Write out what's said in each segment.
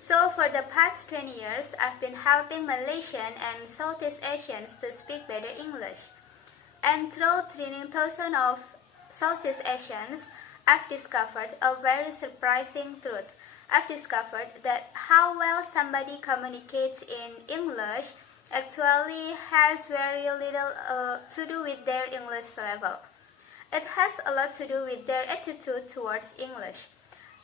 So for the past 20 years, I've been helping Malaysian and Southeast Asians to speak better English. And through training thousands of Southeast Asians, I've discovered a very surprising truth. I've discovered that how well somebody communicates in English actually has very little to do with their English level. It has a lot to do with their attitude towards English.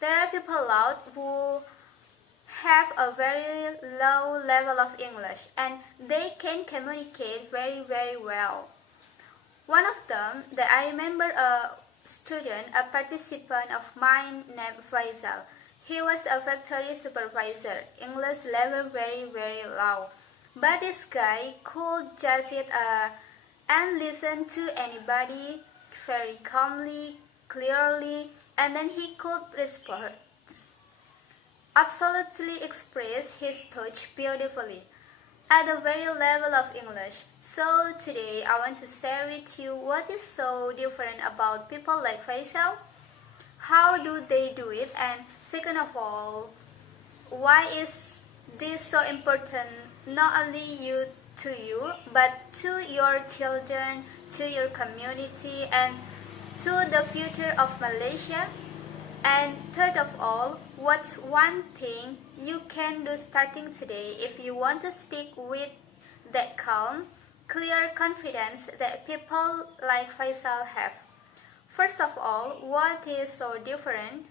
There are people out who have a very low level of English and they can communicate very well. One of them, that I remember a student, a participant of mine named Faisal. He was a factory supervisor, English level very low. But this guy could just sit and listen to anybody very calmly, clearly, and then he could respond. Absolutely express his thoughts beautifully at a very level of English. So today I want to share with you what is so different about people like Faisal. How do they do it? And second of all, why is this so important not only to you, but to your children, to your community, and to the future of Malaysia? And third of all, what's one thing you can do starting today if you want to speak with that calm, clear confidence that people like Faisal have? First of all, what is so different?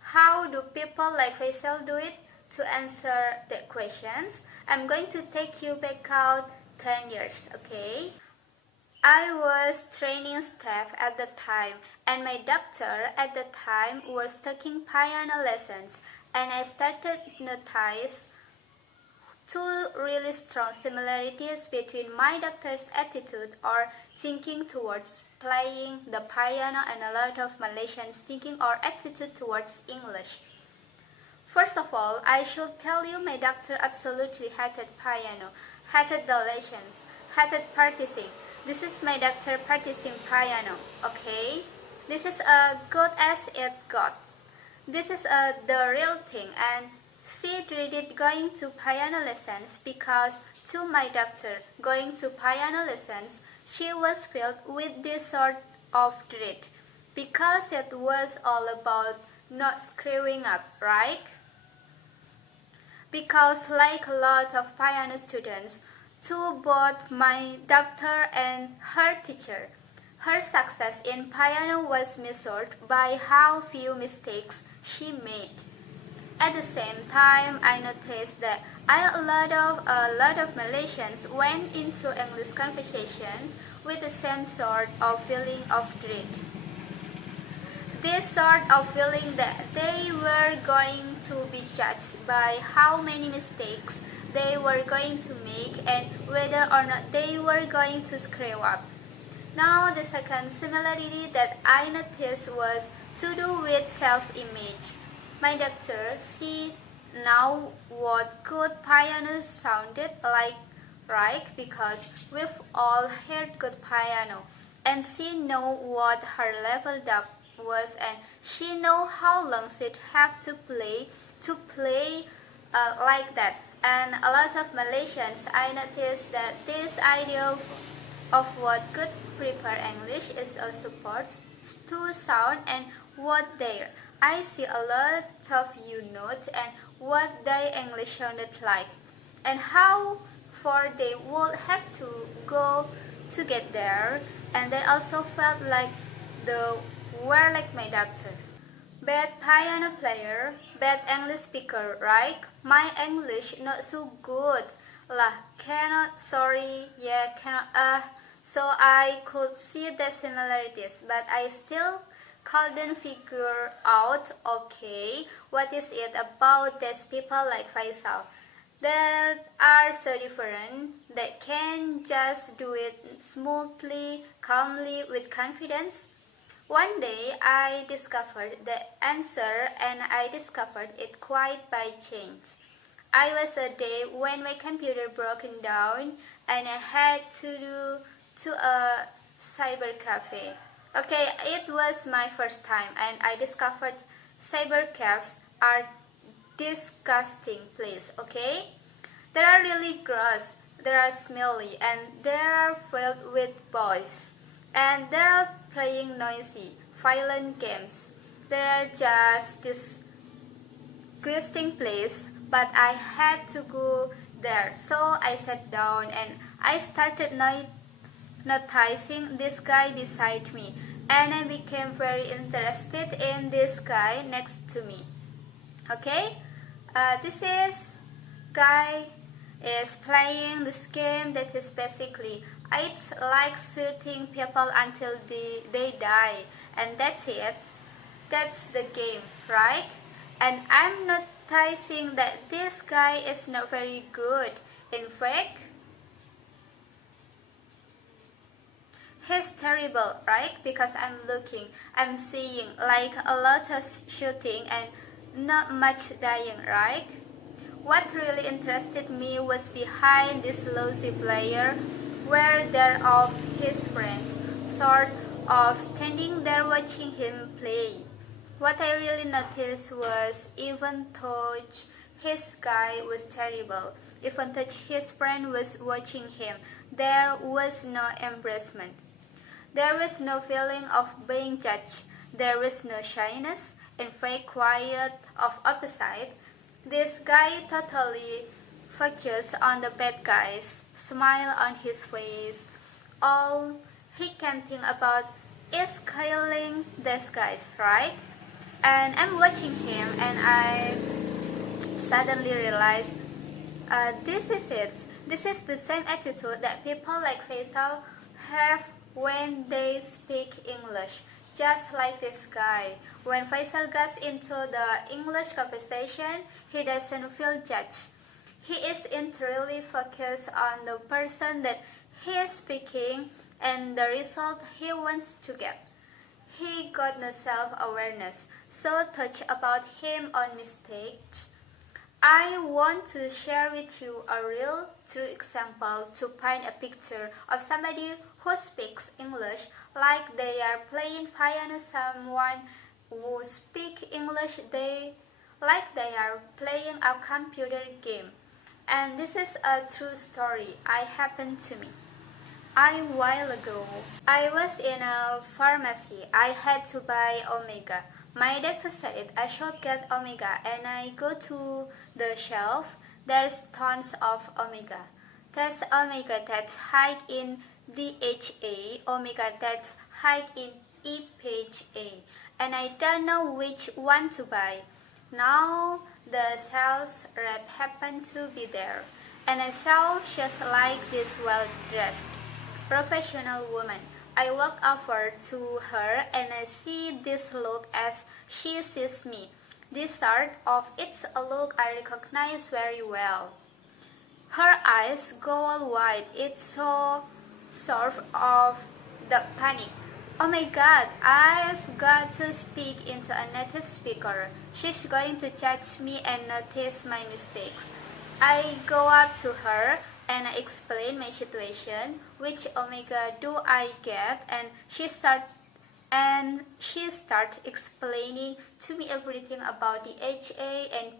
How do people like Faisal do it? To answer the questions, I'm going to take you back out 10 years, okay? I was training staff at the time, and my doctor at the time was taking piano lessons, and I started to notice two really strong similarities between my doctor's attitude or thinking towards playing the piano and a lot of Malaysians' thinking or attitude towards English. First of all, I should tell you my doctor absolutely hated piano, hated the lessons, hated practicing. This is my doctor practicing piano, okay? This is good as it got. This is the real thing, and she dreaded going to piano lessons because to my doctor, going to piano lessons, she was filled with this sort of dread because it was all about not screwing up, right? Because like a lot of piano students, to both my doctor and her teacher, her success in piano was measured by how few mistakes she made. At the same time, I noticed that a lot of Malaysians went into English conversations with the same sort of feeling of dread. This sort of feeling that they were going to be judged by how many mistakes they were going to make and whether or not they were going to screw up. Now the second similarity that I noticed was to do with self-image. My doctor, she know what good piano sounded like, right? Because we've all heard good piano, and she know what her level depth was, and she know how long she'd have to play like that. And a lot of Malaysians, I noticed that this idea of what good prepare English is a support to sound and what there. I see a lot of you note and what their English sounded like and how far they would have to go to get there, and they also felt like they were like my doctor. Bad piano player, bad English speaker, right? My English not so good. Lah, cannot, sorry, yeah, cannot, So I could see the similarities, but I still couldn't figure out, okay, what is it about these people like Faisal that are so different, that can just do it smoothly, calmly, with confidence? One day I discovered the answer, and I discovered it quite by chance. I was a day when my computer broken down and I had to do to a cyber cafe. Okay, it was my first time, and I discovered cyber cafes are disgusting place, okay? They are really gross, they are smelly, and they are filled with boys. And they are playing noisy, violent games. They are just disgusting place, but I had to go there. So I sat down and I started noticing this guy beside me. And I became very interested in this guy next to me. Okay, this is guy is playing this game that is basically it's like shooting people until they die, and that's it. That's the game, right? And I'm noticing that this guy is not very good. In fact, he's terrible, right? Because I'm seeing like a lot of shooting and not much dying, right? What really interested me was behind this lousy player were there of his friends, sort of standing there watching him play. What I really noticed was even though his guy was terrible, even though his friend was watching him, there was no embarrassment. There was no feeling of being judged. There was no shyness. In fact, quiet of opposite. This guy totally focused on the bad guys, smile on his face. All he can think about is killing these guys, right? And I'm watching him and I suddenly realized this is it. This is the same attitude that people like Faisal have when they speak English. Just like this guy, when Faisal gets into the English conversation, he doesn't feel judged. He is entirely focused on the person that he is speaking and the result he wants to get. He got no self-awareness, so touched about him on mistakes. I want to share with you a real true example to paint a picture of somebody who speaks English like they are playing piano, someone who speaks English like they are playing a computer game. And this is a true story. It happened to me. A while ago, I was in a pharmacy. I had to buy Omega. My doctor said I should get Omega, and I go to the shelf. There's tons of Omega. There's Omega that's high in DHA, Omega that's high in EPHA, and I don't know which one to buy. Now the sales rep happened to be there, and I saw just like this well-dressed professional woman. I walk over to her and I see this look as she sees me. This sort of it's a look I recognize very well. Her eyes go all wide. It's so sort of the panic. Oh my god, I've got to speak into a native speaker. She's going to judge me and notice my mistakes. I go up to her and I explain my situation, which Omega do I get, and she start explaining to me everything about the HA and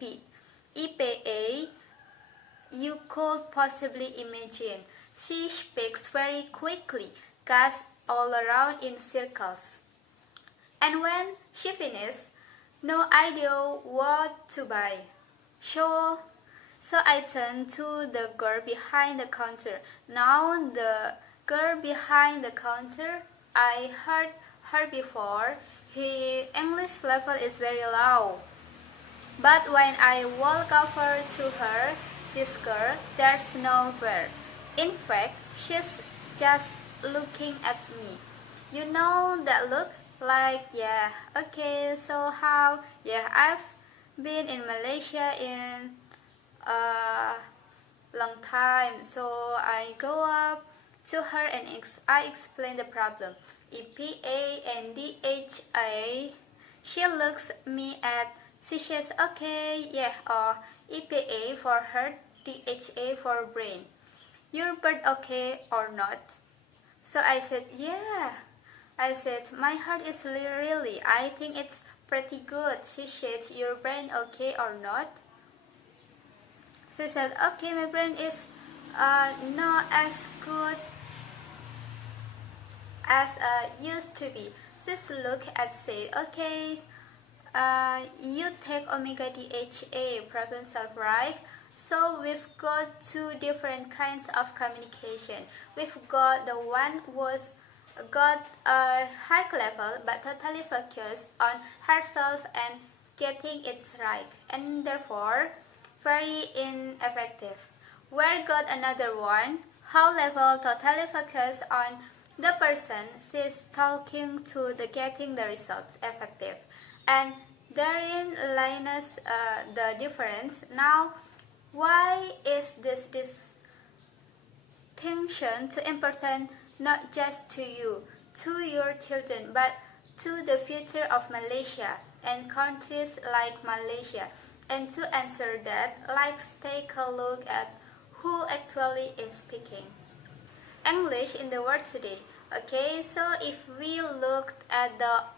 EPA you could possibly imagine. She speaks very quickly, goes all around in circles. And when she finished, no idea what to buy. So I turned to the girl behind the counter. Now the girl behind the counter, I heard her before. Her English level is very low. But when I walk over to her, this girl, there's nowhere. In fact, she's just looking at me. You know that look? Like, yeah, okay, so how? Yeah, I've been in Malaysia in a long time. So I go up to her and I explain the problem. EPA and DHA. She looks me at. She says, okay, yeah, EPA for heart, DHA for brain. Your bird okay or not? So I said, yeah. I said, my heart is really, I think it's Pretty good. She said, your brain okay or not? She said, okay, my brain is not as good as used to be. Just look at say, okay, you take omega DHA problem solve, right? So we've got two different kinds of communication. We've got the one was got a high level but totally focused on herself and getting it right, and therefore very ineffective. Where got another one, how level totally focused on the person she's talking to the getting the results effective, and therein lies the difference. Now, why is this distinction too important not just to you, to your children, but to the future of Malaysia and countries like Malaysia? And to answer that, let's take a look at who actually is speaking English in the world today. Okay, so if we looked at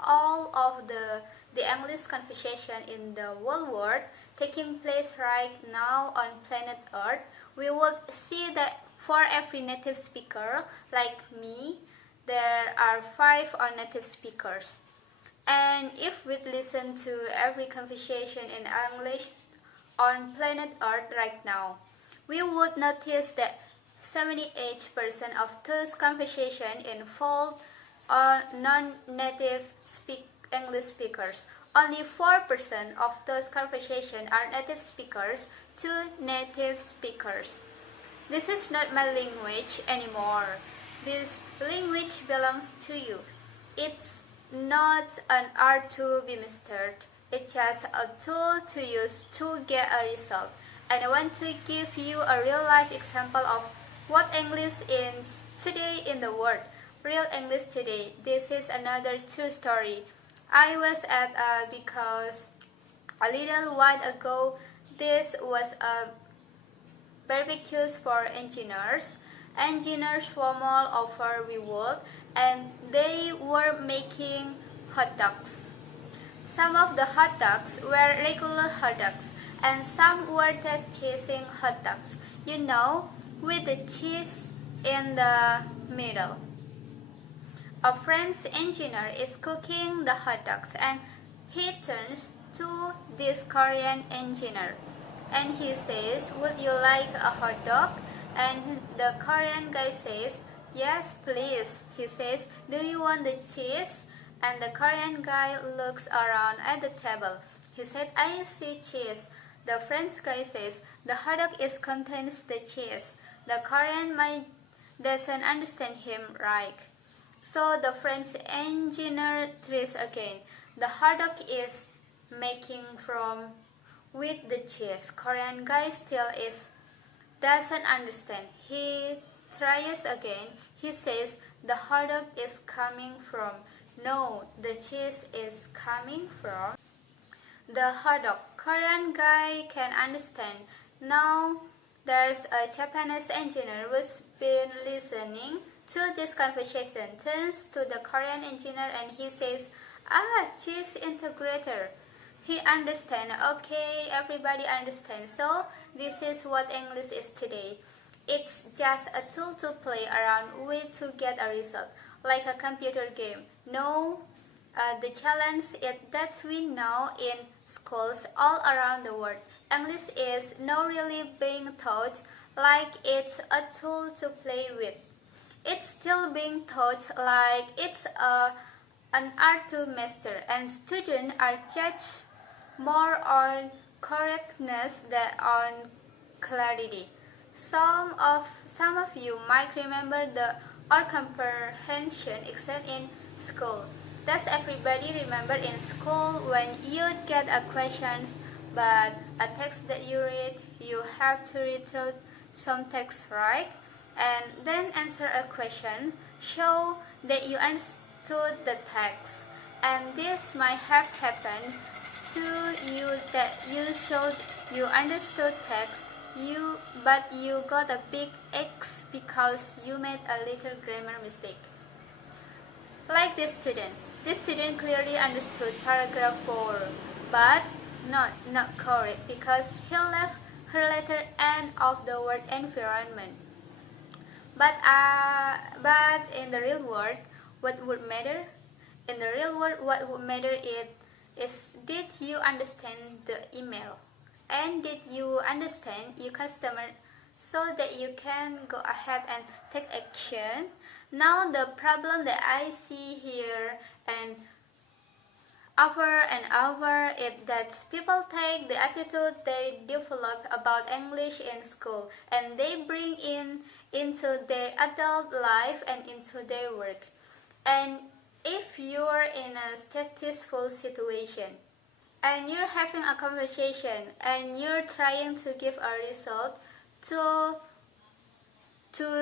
all of the English conversation in the whole world taking place right now on planet Earth, we would see that for every native speaker like me, there are 5 native speakers. And if we listen to every conversation in English on planet Earth right now, we would notice that 78% of those conversations involve non-native English speakers. Only 4% of those conversations are native speakers to native speakers. This is not my language anymore. This language belongs to you. It's not an art to be mastered. It's just a tool to use to get a result. And I want to give you a real-life example of what English is today in the world. Real English today. This is another true story. I was at because a little while ago, this was a barbecues for engineers. Engineers formal offer reward, and they were making hot dogs. Some of the hot dogs were regular hot dogs, and some were test cheesing hot dogs. You know, with the cheese in the middle. A French engineer is cooking the hot dogs, and he turns to this Korean engineer and he says, would you like a hot dog? And the Korean guy says, yes please. He says, do you want the cheese? And the Korean guy looks around at the table. He said, I see cheese. The French guy says, the hot dog contains the cheese. The Korean man doesn't understand him right. So the French engineer tries again. The hot dog is making from with the cheese. Korean guy still doesn't understand. He tries again. He says the hot dog is coming from. No, the cheese is coming from the hot dog. Korean guy can understand. Now there's a Japanese engineer who's been listening to this conversation, turns to the Korean engineer and he says, cheese integrator. He understands. Okay, everybody understands. So this is what English is today. It's just a tool to play around with to get a result, like a computer game. No, the challenge is that we know in schools all around the world, English is not really being taught like it's a tool to play with. It's still being taught like it's an art to master, and students are judged more on correctness than on clarity. Some of you might remember or comprehension exam in school. Does everybody remember in school when you get a question but a text that you read, you have to read through some text, right? And then answer a question, show that you understood the text. And this might have happened to you that you showed you understood text, but you got a big X because you made a little grammar mistake. Like this student, This student clearly understood paragraph 4, but not correct because he left her letter end of the word environment. But in the real world, what would matter? In the real world, what would matter is did you understand the email? And did you understand your customer so that you can go ahead and take action? Now the problem that I see here and over is that people take the attitude they develop about English in school and they bring into their adult life and into their work. And if you're in a stressful situation and you're having a conversation and you're trying to give a result to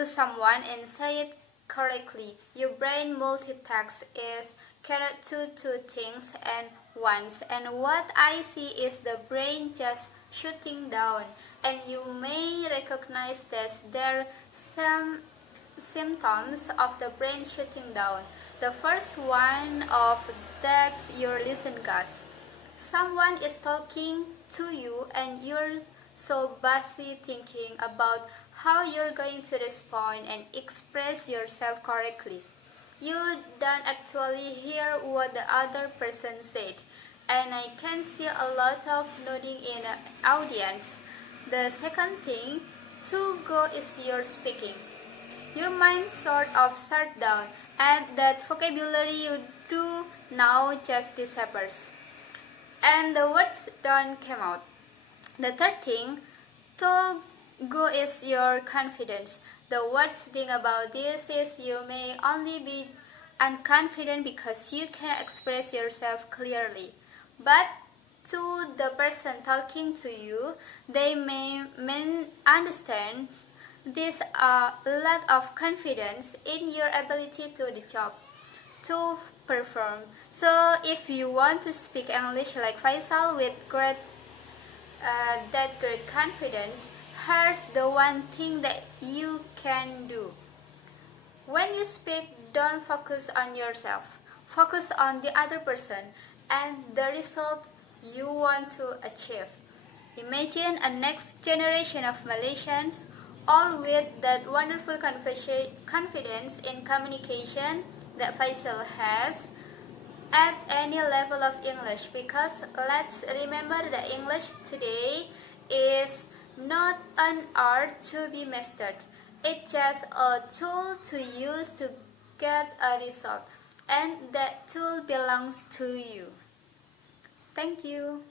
someone and say it correctly, your brain multitasks is cannot do two things at once, and what I see is the brain just shutting down, and you may recognize that there are some symptoms of the brain shutting down. The first one of that's your listen gas. Someone is talking to you and you're so busy thinking about how you're going to respond and express yourself correctly. You don't actually hear what the other person said, and I can see a lot of nodding in the audience. The second thing to go is your speaking. Your mind sort of shut down, and that vocabulary you do now just disappears, and the words don't come out. The third thing to go is your confidence. The worst thing about this is you may only be unconfident because you can express yourself clearly. But to the person talking to you, they may understand this lack of confidence in your ability to the job, to perform. So if you want to speak English like Faisal with that great confidence, here's the one thing that you can do. When you speak, don't focus on yourself. Focus on the other person and the result you want to achieve. Imagine a next generation of Malaysians all with that wonderful confidence in communication that Faisal has at any level of English, because let's remember that English today is not an art to be mastered. It's just a tool to use to get a result, and that tool belongs to you. Thank you.